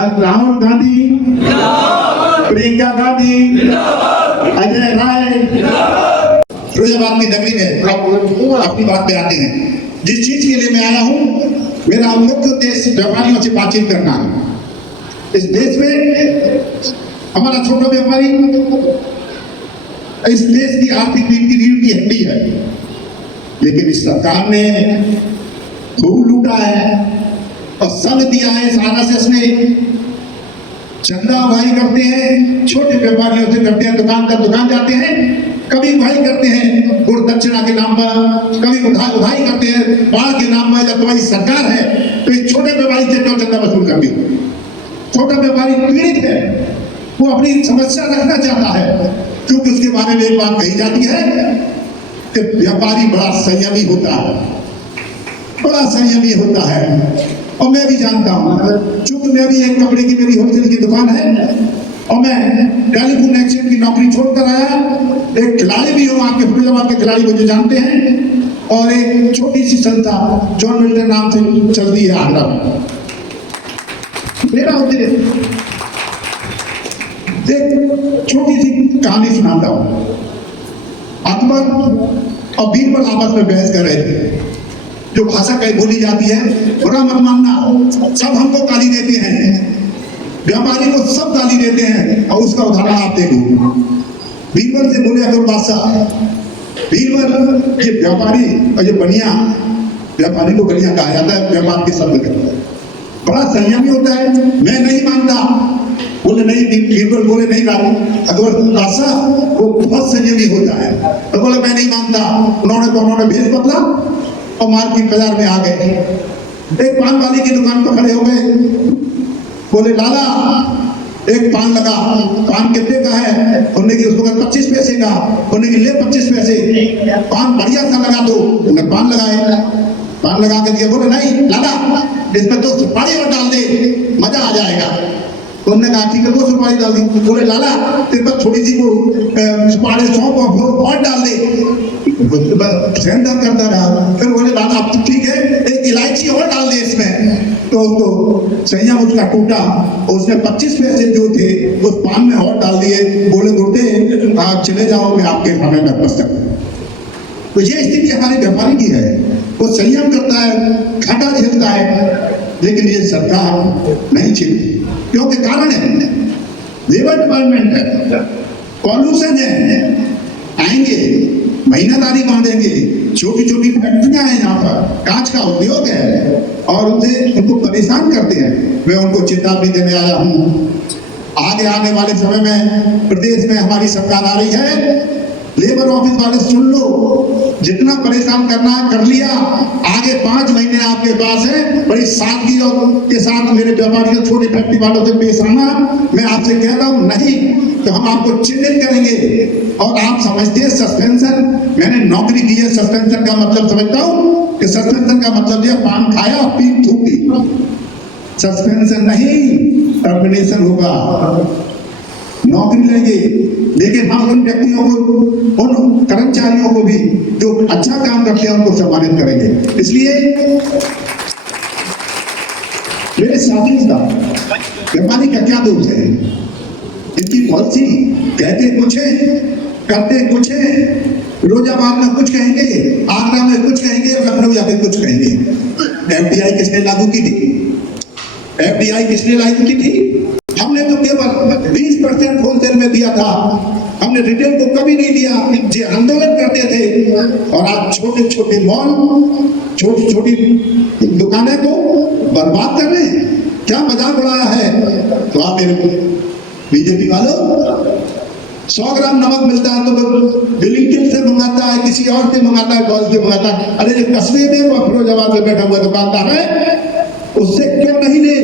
राहुल गांधी, प्रियंका गांधी, अजय राय। फिरोजाबाद की नगरी में अपनी बात पे आते हैं। जिस चीज के लिए मैं आया हूं, मेरा मुख्य उद्देश्य व्यापारियों से बातचीत करना है। इस देश में हमारा छोटा व्यापारी इस देश की आर्थिक रीढ़ की हड्डी है, लेकिन इस सरकार ने खूब लूटा है और संग दिया है। इस आरएसएस ने चंदा उगाही करते हैं, छोटे व्यापारियों से करते हैं, दुकान जाते हैं, कभी उगाही करते हैं गुड़ दक्षिणा के नाम पर, कभी उगाही करते हैं बाढ़ के नाम पर। जब तुम्हारी सरकार है तो इस छोटे व्यापारी से क्यों चंदा वसूल करती? छोटा व्यापारी पीड़ित है, वो अपनी समस्या रखना चाहता है, क्योंकि उसके बारे में एक बात कही जाती है कि व्यापारी बड़ा संयमी होता है, बड़ा संयमी होता है। और मैं भी जानता हूं, चूंकि मैं भी एक कपड़े की मेरी होलसेल की दुकान है और मैं टेलीफोन एक्सचेंज की नौकरी छोड़कर आया। एक खिलाड़ी भी हूँ, आपके फिरोजाबाद के खिलाड़ी मुझे जानते हैं। और एक छोटी सी संस्था जॉन मिल्टन नाम से चलती है आगरा में। मेरा उद्देश्य एक छोटी सी कहानी सुनाता हूं। अकबर और बीरबल आपस में बहस कर रहे थे। जो भाषा कहीं बोली जाती है, बुरा मत मानना, सब हमको गाली देते हैं, व्यापारी को सब गाली देते हैं। और उसका उदाहरण आप देखो। बीरबल से बोले अकबर बादशाह, बीरबल ये व्यापारी और ये बनिया, व्यापारी को बनिया कहा जाता है व्यापार के शब्द के, बड़ा संयमी होता है। मैं नहीं मानता। बोले नहीं, बीरबल बोले नहीं अकबर बादशाह वो बहुत संयमी होता है। तो बोले मैं नहीं मानता। उन्होंने भेज बदला और मार्केट बाजार में आ गए। एक पान वाली की दुकान पर खड़े हो गए। बोले लाला एक पान लगा, पान कितने का है? उन्होंने की उसको 25 पैसे का। उन्होंने की ले 25 पैसे, पान बढ़िया सा लगा दो। उन्होंने पान लगाए, पान लगा के दिया। बोले नहीं लाला, इसमें तो सुपारी और डाल दे, मजा आ जाएगा। उन्होंने कहा ठीक है, 2 सुपारी डाल दी। बोले लाला तेरे पर थोड़ी सी वो सुपारी सौंफ और डाल दे। करता रहा। फिर बोले लाला अब तो ठीक है, एक इलायची और डाल दे इसमें। तो संयम उसका टूटा और उसने 25 पैसे जो थे उस पान में और डाल दिए। बोले गुरुदेव आप चले जाओ, मैं आपके खाने में पुस्तक। तो ये स्थिति हमारे व्यापारी की है। वो संयम करता है, घाटा झेलता है, लेकिन ये सरकार नहीं झेलती। क्योंकि कारण है लेबर डिपार्टमेंट है, पॉल्यूशन है, आएंगे महीनादारी बांधेंगे, छोटी छोटी फैक्ट्रियां हैं यहाँ पर, कांच का उद्योग है और उनको परेशान करते हैं। मैं उनको चेतावनी देने आया हूँ। आगे आने वाले समय में प्रदेश में हमारी सरकार आ रही है। लेबर ऑफिस वाले सुन लो, जितना परेशान करना है कर लिया। आगे 5 महीने आपके पास है, बड़ी सादगी के साथ मेरे व्यापारियों छोटे फैक्ट्री वालों से पेश आना। मैं आपसे कह रहा हूं नहीं तो हम आपको चिन्हित करेंगे। और आप समझते हैं सस्पेंशन, मैंने नौकरी की है, सस्पेंशन का मतलब समझता हूं कि सस्पेंशन का मतलब यह पान खाया और पीक थूकी। सस्पेंशन नहीं, टर्मिनेशन होगा, नौकरी लेंगे। लेकिन हम उन व्यक्तियों को, उन कर्मचारियों को भी जो अच्छा काम करते हैं उनको सम्मानित करेंगे। इसलिए मेरे साथियों का व्यापारी का क्या दोष है? इनकी पॉलिसी कहते कुछ है, करते कुछ है। फिरोजाबाद में कुछ कहेंगे, आगरा में कुछ कहेंगे, लखनऊ जाके कुछ कहेंगे। एफडीआई किसने लागू की थी? एफडीआई किसने लागू की थी? हमने तो केवल 20% होलसेल में दिया था, हमने रिटेल को कभी नहीं दिया। जो आंदोलन करते थे और आज छोटे छोटे मॉल, छोटी छोटी दुकानें को बर्बाद कर रहे हैं। क्या मजाक उड़ाया है? तो आप मेरे बीजेपी वालों, 100 ग्राम नमक मिलता है तो बिलिंगटन से मंगाता है, किसी और से मंगाता है, गॉल से मंगाता है। अरे जो कस्बे में वो फिरोजाबाद में बैठा हुआ दुकानदार है, उससे क्यों नहीं ले?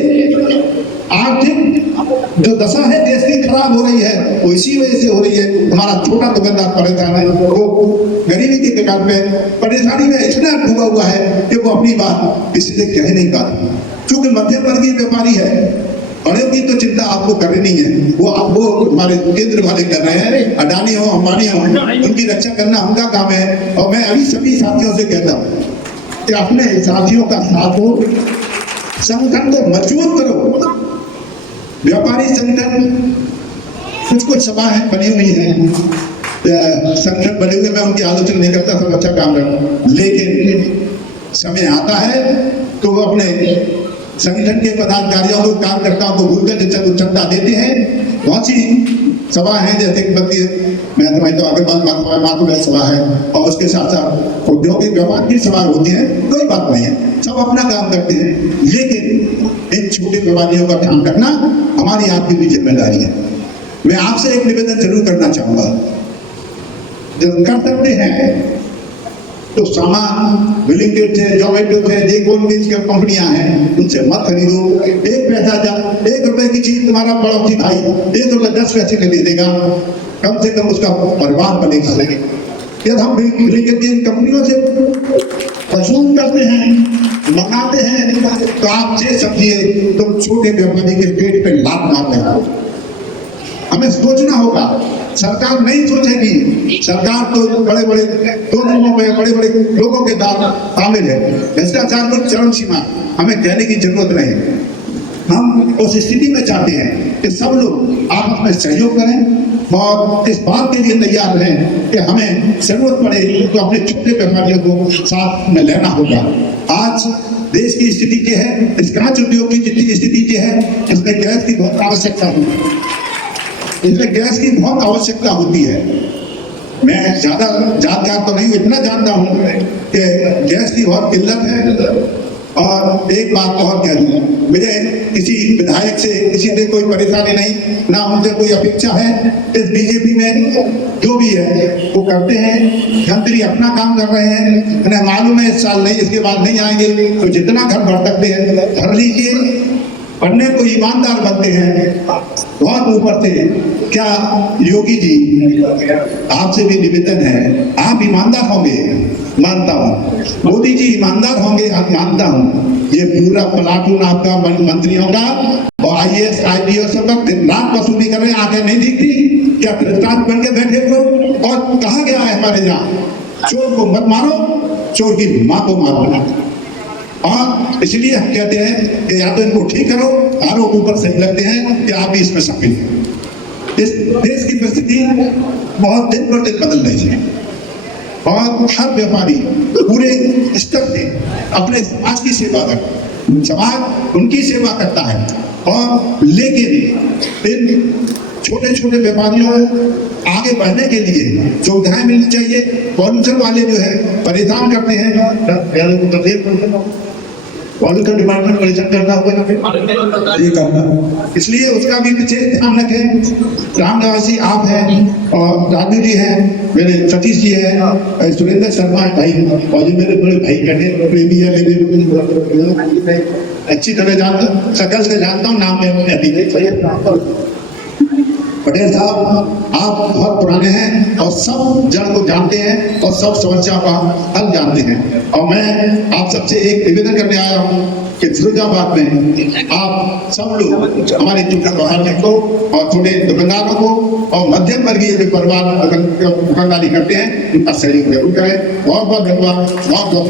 आर्थिक जो दशा है देश की खराब हो रही है, वो इसी वजह से हो रही है। हमारा छोटा दुकानदार परेशान है, वो गरीबी के कारण में परेशानी में इतना डूबा हुआ है कि वो अपनी बात किसी से कह नहीं पाता। क्योंकि मध्यम वर्गीय व्यापारी है, बड़े की तो चिंता आपको करनी नहीं है, वो हमारे केंद्र वाले कर रहे हैं। अडानी हो, अंबानी हो, उनकी रक्षा करना उनका काम है। और मैं अभी सभी साथियों से कहता हूँ कि अपने साथियों का साथ हो, संगठन को मजबूत करो। व्यापारी संगठन कुछ सभाएं बनी हुई हैं, संगठन बने हुए, मैं उनकी आलोचना नहीं करता, सब अच्छा काम रहा, लेकिन समय आता है तो वो अपने संगठन के पदाधिकारियों को, कार्यकर्ताओं को भूलकर चंदा देते हैं। बहुत सी सभा है, जैसे कि बनती है मैं तो अग्रवाल मातृ सभा है, और उसके साथ साथ औद्योगिक व्यापार की सभा होती है, कोई बात नहीं है, सब अपना काम करते हैं, लेकिन इन छोटे व्यापारियों का ध्यान रखना हमारी आपकी भी जिम्मेदारी है। मैं आपसे एक निवेदन जरूर करना चाहूंगा, जब कर सकते हैं तो सामान ब्लिंकिट से, जोमेटो से, जो कोई भी कंपनियां हैं उनसे मत खरीदो। एक पैसा जा, 1 रुपए की चीज तुम्हारा पड़ोसी भाई 1 रुपए 10 पैसे में दे देगा, कम से कम उसका परिवार बनेगा। यदि हम ब्लिंकिट की कंपनियों से वसूल करते हैं, मंगाते हैं, तो आप ये समझिए तुम छोटे व्यापारी के पेट पे लात मार रहे हो। हमें सोचना होगा, सरकार नहीं सोचेगी, सरकार तो बड़े बड़े दोनों में बड़े बड़े लोगों के दांव शामिल है, भ्रष्टाचार को चरम सीमा, हमें कहने की जरूरत नहीं। हम उस स्थिति में चाहते हैं कि सब लोग आपस में सहयोग करें और इस बात के लिए तैयार रहें कि हमें जरूरत पड़े तो अपने छोटे व्यापारियों को साथ में लेना होगा। आज देश की स्थिति ये है, इस कांच उद्योग की जितनी स्थिति ये है, इसमें गैस की बहुत आवश्यकता है, इसमें गैस की बहुत आवश्यकता होती है। मैं ज्यादा जानकार तो नहीं, इतना जानता हूँ कि गैस की बहुत किल्लत है। और एक बात और कह दूं, मुझे किसी विधायक से किसी से कोई परेशानी नहीं, ना उनसे कोई अपेक्षा है। इस बीजेपी में जो भी है वो करते हैं, मंत्री अपना काम कर रहे हैं, उन्हें मालूम है इस साल नहीं, इसके बाद नहीं आएंगे, तो जितना घर भर सकते हैं भर लीजिए। पढ़ने को ईमानदार बनते हैं बहुत ऊपर से। क्या योगी जी, आपसे भी निवेदन है, आप ईमानदार होंगे, मानता हूँ, मोदी जी ईमानदार होंगे, आप मानता हूँ। ये पूरा प्लाटून आपका मंत्रियों का और IAS IPS सबका दिन रात वसूली कर रहे हैं, आंखें नहीं दिखती क्या? दृष्टांत बन के बैठे हो। और कहा गया है हमारे यहाँ, चोर को मत मारो, चोर की माँ को मारो। और इसलिए हम कहते हैं कि या तो इनको ठीक करो, आरोप ऊपर सही लगते हैं कि आप भी इसमें शामिल हैं। इस देश की परिस्थिति बहुत दिन पर दिन बदल रही है और हर व्यापारी पूरे स्तर से अपने समाज की सेवा करता, समाज उनकी सेवा करता है। और लेकिन इन छोटे छोटे व्यापारियों आगे बढ़ने के लिए सुविधाएं मिलनी चाहिए। पॉल्यूशन वाले जो है परेशान करते हैं, पॉल्यूशन डिपार्टमेंट परेशान करना होगा ये करना, इसलिए उसका भी विशेष ध्यान रखें। रामनिवासी आप हैं और राजू जी हैं, मेरे सतीश जी हैं, सुरेंद्र शर्मा है भाई, और ये मेरे बड़े भाई कटे प्रेमी है, मेरे अच्छी तरह जानता, शकल से जानता हूँ, नाम में पटेल साहब आप बहुत पुराने हैं और सब जड़ को जानते हैं और सब समस्या का हल जानते हैं। और मैं आप सबसे एक निवेदन करने आया हूँ कि फिरोजाबाद में आप सब लोग हमारे दुकानदारों को और छोटे दुकानदारों को और मध्यम वर्गीय जो परिवार दुकानदारी करते हैं उनका सहयोग जरूर करें। बहुत बहुत धन्यवाद, बहुत बहुत